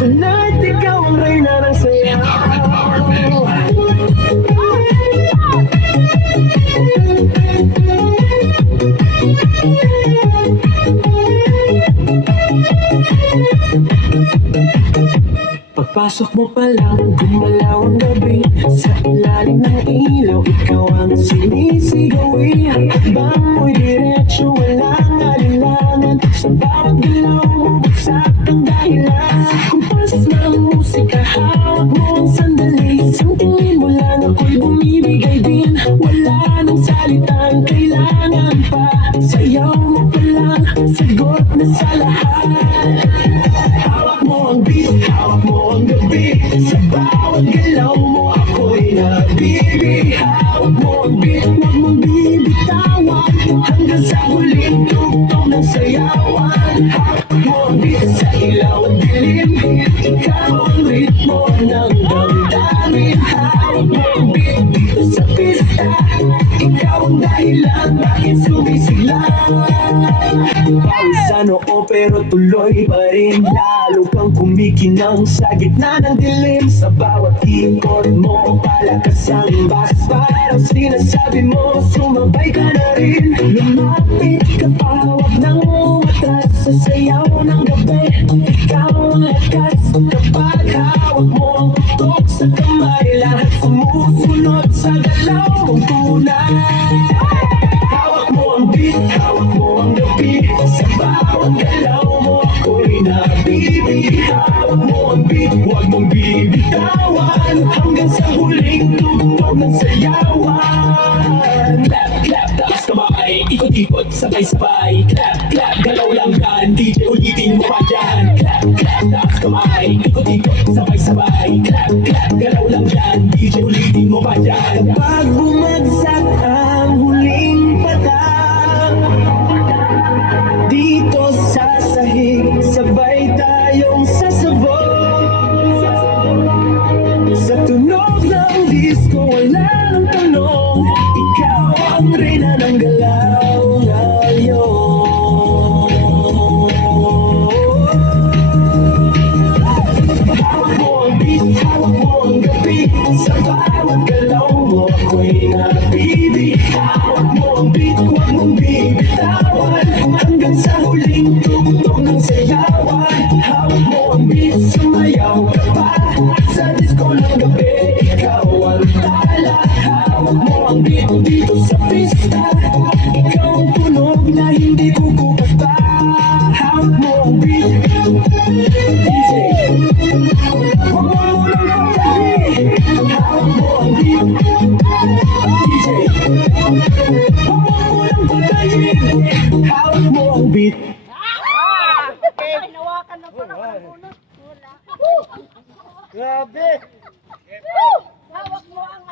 Tonight, ikaw ang reyna ng sayaw. Pagpasok mo pa lang, gumalaw ang gabi. Sa ilalim ng ilaw, ikaw ang sinisigawi. Bang mo'y diretso, walang alinlangan. Sa bawat galaw mo, bagsak ang dahilan. Kumpas ng musika, hawak mo ang sandali. Isang tingin mo lang, ako'y bumibigay din. Wala nang salitang kailangan pa. Sayaw mo pa lang, sagot na sa lahat. Hawak mo ang beat, hawak mo ang gabi. Sa bawat galaw mo ako'y nabibig. Hawak mo ang beat, huwag mong bibitawan. Hanggang sa huling tugtog ng sayawan. Hawak mo ang beat sa ilaw at dilim. Ikaw ang ritmo ng damdamin. Hawak mo ang beat dito sa pista. Ikaw ang dahilan bakit sumisigla. Pausa noo pero tuloy pa rin. Lalo kang kumikinang sa gitna ng dilim. Sa bawat ikot mo, palakas ang bass. Parang sinasabi mo, sumabay ka na rin. Lumapit ka pa, huwag nang umatras. Sa sayaw ng gabi, ikaw ang lakas. Kapag hawak mo ang tutok sa kamay, lahat sumusunod sa galaw mong tunay. Hawak mo ang beat, hawak mo ang gabi. Sa bawat galaw mo ako'y nabibig. Hawak mo ang beat, huwag mong bibitawan. Hanggang sa huling tugtog ng sayawan. Clap, clap, taas kamay, ikot-ikot, sabay-sabay. Clap, clap, galaw lang yan, DJ ulitin mo pa dyan. Clap, clap, taas kamay, ikot-ikot, sabay-sabay. Clap, clap, galaw lang yan, DJ ulitin mo pa dyan. Pag bumagsak ang huling patang, dito sa sahig, sabay tayong sasabog. Sa tunog ng disco, wala nang tanong. Ikaw ang reyna ng galaw ngayon. Hawak mo ang beat, hawak mo ang gabi. Sa bawat galaw mo ako'y nabibig. Hawak mo ang beat, huwag mong bibitawan. Hanggang sa huling tugtog ng sayawan. Hawak mo ang beat, sumayaw ka pa. Sa disco ng gabi, ikaw ang tala. Hawak mo ang beat dito sa pista. Ikaw ang tunog na hindi kukupas pa. Hawak mo ang beat, DJ. Huwag mo lang patayin. Hawak mo ang beat, DJ. Huwag mo lang patayin. Hawak mo ang beat. Nawakan na pa ng bunot. Wala. Grabe! Hawak mo ang